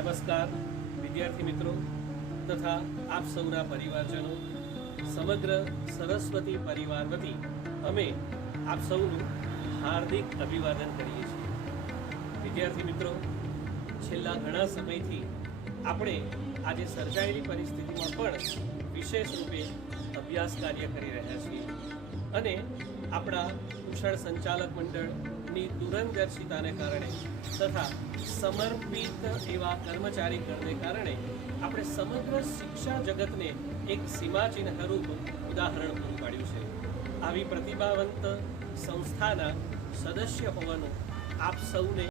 નમસ્કાર વિદ્યાર્થી મિત્રો તથા આપ સૌના પરિવારજનો, સમગ્ર સરસ્વતી પરિવાર વતી અમે આપ સૌનું હાર્દિક અભિવાદન કરીએ છીએ। વિદ્યાર્થી મિત્રો, છેલ્લા ઘણા સમયથી આપણે આજે સર્જાયેલી પરિસ્થિતિમાં પણ વિશેષ રૂપે અભ્યાસ કાર્ય કરી રહ્યા છીએ અને આપણા કુશળ સંચાલક મંડળની દૂરંદર્શિતાને કારણે તથા સમર્પિત એવા કર્મચારી ગણને કારણે આપણે સમગ્ર શિક્ષા જગતને એક સીમાચિહ્નરૂપ ઉદાહરણ પૂરું પાડ્યું છે। આવી પ્રતિભાવંત સંસ્થાના સદસ્ય હોવાનું આપ સૌને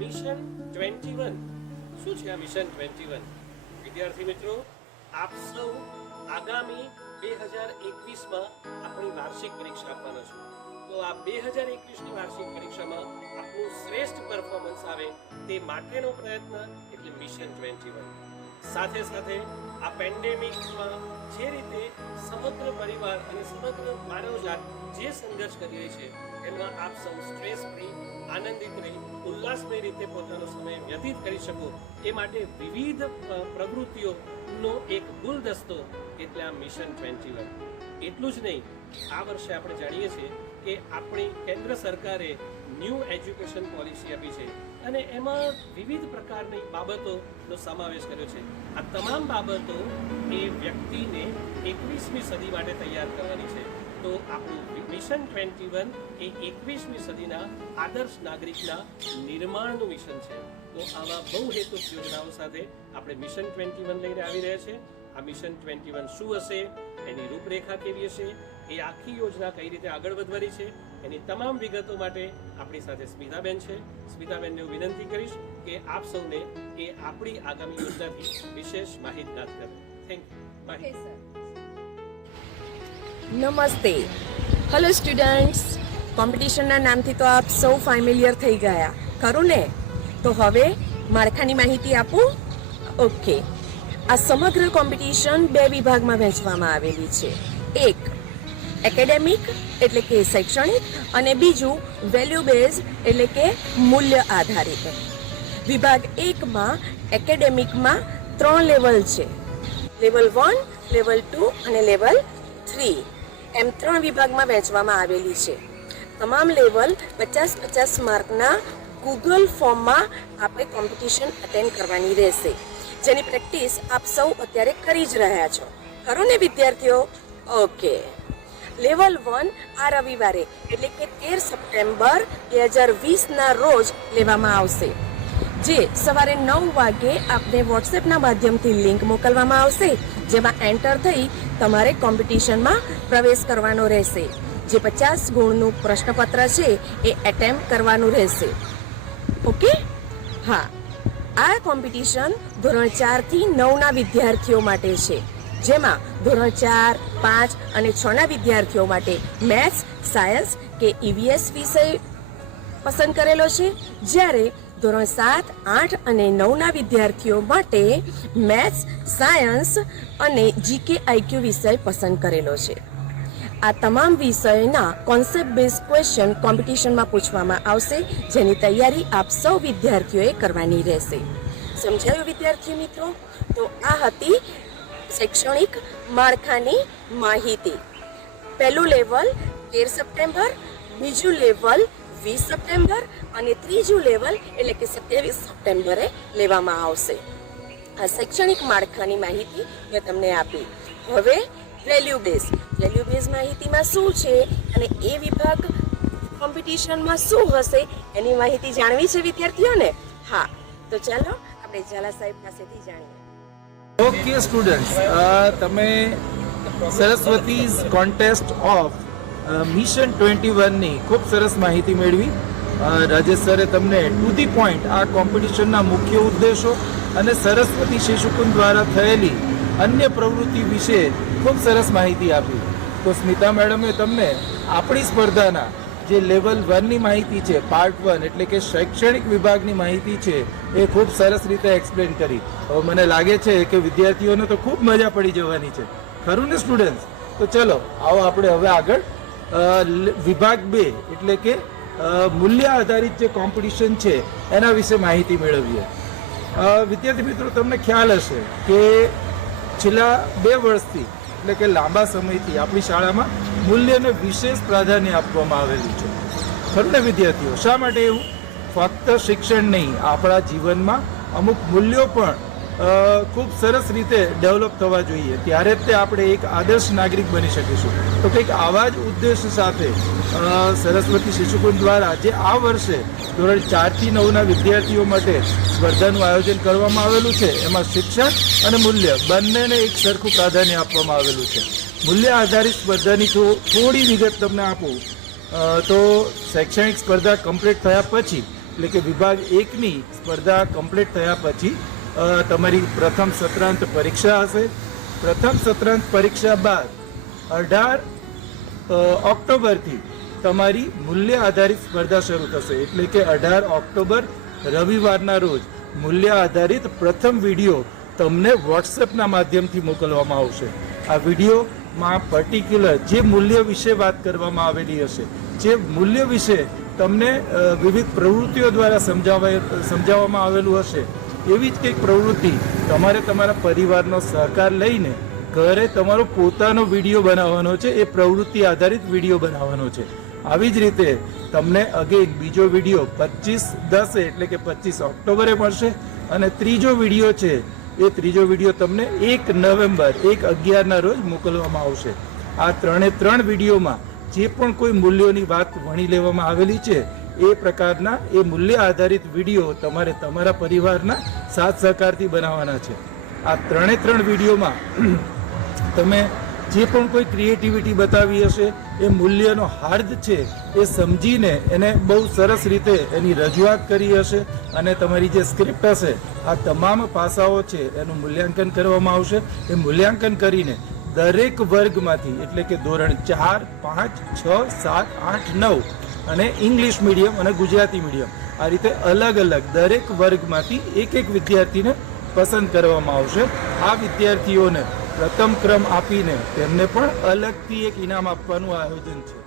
મિશન 21 શું છે? આ મિશન 21 વિદ્યાર્થી મિત્રો, આપ સૌ આગામી 2021માં આપણી વાર્ષિક પરીક્ષા આપવાના છો, તો આ 2021ની વાર્ષિક પરીક્ષામાં આપણું શ્રેષ્ઠ પરફોર્મન્સ આવે તે માટેનો પ્રયત્ન એટલે મિશન 21। સાથે સાથે આ પેન્ડેમિકમાં જે રીતે સમગ્ર પરિવાર અને સમગ્ર માનવજાત જે સંઘર્ષ કરી રહી છે એમાં આપ સૌ સ્ટ્રેસ ફ્રી, આનંદિત રહી, ઉલ્લાસમય રીતે પોતાનો સમય વ્યતીત કરી શકો એ માટે વિવિધ પ્રવૃત્તિઓનો એક ગુલદસ્તો એટલે આ મિશન 21। એટલું જ નહીં, આ વર્ષે આપણે જાણીએ છીએ કે આપણી કેન્દ્ર સરકારે ન્યૂ એજ્યુકેશન પોલિસી આપી છે અને એમાં વિવિધ પ્રકારની બાબતોનો સમાવેશ કર્યો છે। આ તમામ બાબતો એ વ્યક્તિને 21મી સદી માટે તૈયાર કરવાની છે। તો આપણું મિશન 21 એ 21મી સદીના આદર્શ નાગરિકના નિર્માણનું મિશન છે। તો આવા બહુહેતુક યોજનાઓ સાથે આપણે મિશન 21 લઈને આવી રહ્યા છે। આ મિશન 21 શું હશે, એની રૂપરેખા કેવી હશે, એ આખી યોજના કઈ રીતે આગળ વધવાની છે, એની તમામ વિગતો માટે આપણી સાથે સ્મિતાબેન છે। સ્મિતાબેનને હું વિનંતી કરીશ કે આપ સૌને એ આપણી આગામી યોજનાથી વિશેષ માહિતગાર કરે। Thank you. નમસ્તે, હેલો સ્ટુડન્ટ્સ। કોમ્પિટિશનના નામથી તો આપ સૌ ફેમિલિયર થઈ ગયા ખરું ને? તો હવે માળખાની માહિતી આપું। ઓકે, આ સમગ્ર કોમ્પિટિશન બે વિભાગમાં વહેંચવામાં આવેલી છે. એક એકેડેમિક એટલે કે શૈક્ષણિક અને બીજું વેલ્યુ બેઝ એટલે કે મૂલ્ય આધારિત. વિભાગ 1માં એકેડેમિકમાં 3 લેવલ છે. લેવલ 1, લેવલ 2 અને લેવલ 3 એમ 3 વિભાગમાં વહેંચવામાં આવેલી છે. તમામ લેવલ 50-50 માર્કના ગૂગલ ફોર્મમાં આપણે કોમ્પિટિશન અટેન્ડ કરવાની રહેશે, જેની પ્રેક્ટિસ આપ સૌ અત્યારે કરી જ રહ્યા છો, ખરું ને વિદ્યાર્થીઓ? ઓકે, લેવલ 1 આ રવિવારે એટલે કે 13 સપ્ટેમ્બર 2020ના રોજ લેવામાં આવશે, જે સવારે 9 વાગે આપને વોટ્સએપના માધ્યમથી લિંક મોકલવામાં આવશે, જેમાં એન્ટર થઈ તમારે કોમ્પિટિશનમાં પ્રવેશ કરવાનો રહેશે. જે 50 ગુણનું પ્રશ્નપત્ર છે એ એટેમ્પ્ટ કરવાનું રહેશે. ઓકે, હા, આ કોમ્પિટિશન ધોરણ 4 થી 9ના વિદ્યાર્થીઓ માટે છે, જેમાં ધોરણ 4, 5 અને 6ના વિદ્યાર્થીઓ માટે મેથ્સ, સાયન્સ કે ઈવીએસ વિષય પસંદ કરેલો છે, જ્યારે ધોરણ 7, 8 અને 9ના વિદ્યાર્થીઓ માટે મેથ્સ, સાયન્સ અને જીકે આઈક્યુ વિષય પસંદ કરેલો છે. આ તમામ વિષયના કોન્સેપ્ટ બેઝ ક્વેશ્ચન કોમ્પિટિશનમાં પૂછવામાં આવશે, જેની તૈયારી આપ સૌ વિદ્યાર્થીઓએ કરવાની રહેશે. સમજાયું વિદ્યાર્થી મિત્રો? તો આ હતી શૈક્ષણિક માળખાની માહિતી. પહેલું લેવલ 13 સપ્ટેમ્બર, બીજું લેવલ 20 સપ્ટેમ્બર અને ત્રીજું લેવલ એટલે કે 27 સપ્ટેમ્બરે લેવામાં આવશે. આ શૈક્ષણિક માળખાની માહિતી મેં તમને આપી. હવે વેલ્યુ બેઝ માહિતીમાં શું છે અને એ વિભાગ કોમ્પિટિશનમાં શું હશે એની માહિતી જાણવી છે વિદ્યાર્થીઓને? હા, તો ચાલો આપણે ઝાલા સાહેબ પાસેથી જાણીએ. ઓકે સ્ટુડન્ટ્સ, તમે સરસ્વતીઝ કોન્ટેસ્ટ ઓફ મિશન 21ની ખૂબ સરસ માહિતી મેળવી. રાજેશ સરે તમને ટુ ધી પોઈન્ટ આ કોમ્પિટિશનના મુખ્ય ઉદ્દેશો અને સરસ્વતી શિશુકુંજ દ્વારા થયેલી અન્ય પ્રવૃત્તિ વિશે ખૂબ સરસ માહિતી આપી. તો સ્મિતા મેડમે તમને આપણી સ્પર્ધાના જે લેવલ 1ની માહિતી છે, પાર્ટ 1 એટલે કે શૈક્ષણિક વિભાગની માહિતી છે, એ ખૂબ સરસ રીતે એક્સપ્લેન કરી. હવે મને લાગે છે કે વિદ્યાર્થીઓને તો ખૂબ મજા પડી જવાની છે, ખરું ને સ્ટુડન્ટ્સ? તો ચલો આવો આપણે હવે આગળ વિભાગ 2 એટલે કે મૂલ્ય આધારિત જે કોમ્પિટિશન છે એના વિશે માહિતી મેળવીએ. વિદ્યાર્થી મિત્રો, તમને ખ્યાલ હશે કે છેલ્લા 2 વર્ષથી એટલે કે લાંબા સમયથી આપણી શાળામાં મૂલ્યને વિશેષ પ્રાધાન્ય આપવામાં આવેલું છે, ખરું ને વિદ્યાર્થીઓ? શા માટે એવું? ફક્ત શિક્ષણ નહીં, આપણા જીવનમાં અમુક મૂલ્યો પણ ખૂબ સરસ રીતે ડેવલપ થવા જોઈએ, ત્યારે જ તે આપણે એક આદર્શ નાગરિક બની શકીશું. તો કંઈક આવા જ ઉદ્દેશ સાથે સરસ્વતી શિશુકુંજ દ્વારા જે આ વર્ષે ધોરણ 4 થી 9ના વિદ્યાર્થીઓ માટે સ્પર્ધાનું આયોજન કરવામાં આવેલું છે, એમાં શિક્ષણ અને મૂલ્ય બંનેને એક સરખું પ્રાધાન્ય આપવામાં આવેલું છે. મૂલ્ય આધારિત સ્પર્ધાની થોડી વિગત તમને આપું તો શૈક્ષણિક સ્પર્ધા કમ્પ્લીટ થયા પછી એટલે કે વિભાગ 1ની સ્પર્ધા કમ્પ્લીટ થયા પછી તમારી પ્રથમ સત્રાંત પરીક્ષા હશે. પ્રથમ સત્રાંત પરીક્ષા બાદ 18 ઓક્ટોબરથી તમારી મૂલ્ય આધારિત સ્પર્ધા શરૂ થશે, એટલે કે 18 ઓક્ટોબર રવિવારના રોજ મૂલ્ય આધારિત પ્રથમ વિડીયો તમને વોટ્સએપના માધ્યમથી મોકલવામાં આવશે. આ વિડીયોમાં પર્ટિક્યુલર જે મૂલ્ય વિશે વાત કરવામાં આવેલી હશે, જે મૂલ્ય વિશે તમને વિવિધ પ્રવૃત્તિઓ દ્વારા સમજાવવામાં આવેલું હશે, એવી જ કંઈક પ્રવૃત્તિ તમારે તમારા પરિવારનો સહકાર લઈને ઘરે તમારો પોતાનો વિડીયો બનાવવાનો છે. એ પ્રવૃત્તિ આધારિત વિડીયો બનાવવાનો છે. આવી જ રીતે તમને અગેન બીજો વિડીયો 25/10 એટલે કે 25 ઓક્ટોબરે મળશે અને ત્રીજો વિડીયો છે એ ત્રીજો વિડીયો તમને 1 નવેમ્બર 1/11ના રોજ મોકલવામાં આવશે. આ 3 વિડીયોમાં જે પણ કોઈ મૂલ્યોની વાત વણી લેવામાં આવેલી છે એ પ્રકારના એ મૂલ્ય આધારિત વિડીયો તમારે તમારા પરિવારના સાથ સહકારથી બનાવવાના છે. આ 3 વિડીયોમાં તમે જે પણ કોઈ ક્રિએટિવિટી બતાવી હશે, એ મૂલ્યનો હાર્દ છે એ સમજીને એને બહુ સરસ રીતે એની રજૂઆત કરી હશે અને તમારી જે સ્ક્રિપ્ટ હશે, આ તમામ પાસાઓ છે એનું મૂલ્યાંકન કરવામાં આવશે. એ મૂલ્યાંકન કરીને દરેક વર્ગમાંથી એટલે કે ધોરણ 4, 5, 6, 7, 8, 9 અને ઇંગ્લિશ મીડિયમ અને ગુજરાતી મીડિયમ આ રીતે અલગ અલગ દરેક વર્ગમાંથી એક વિદ્યાર્થીને પસંદ કરવામાં આવશે. આ વિદ્યાર્થીઓને પ્રથમ ક્રમ આપીને તેમને પણ અલગથી એક ઇનામ આપવાનું આયોજન છે.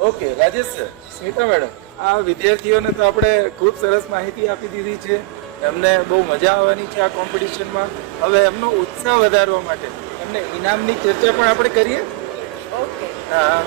Okay Rajesh sir, Smita madam, આ વિદ્યાર્થીઓને તો આપણે ખૂબ સરસ માહિતી આપી દીધી છે. એમને બહુ મજા આવવાની છે આ કોમ્પિટિશનમાં. હવે એમનો ઉત્સાહ વધારવા માટે એમને ઇનામની ચર્ચા પણ આપણે કરીએ. ઓકે. હા.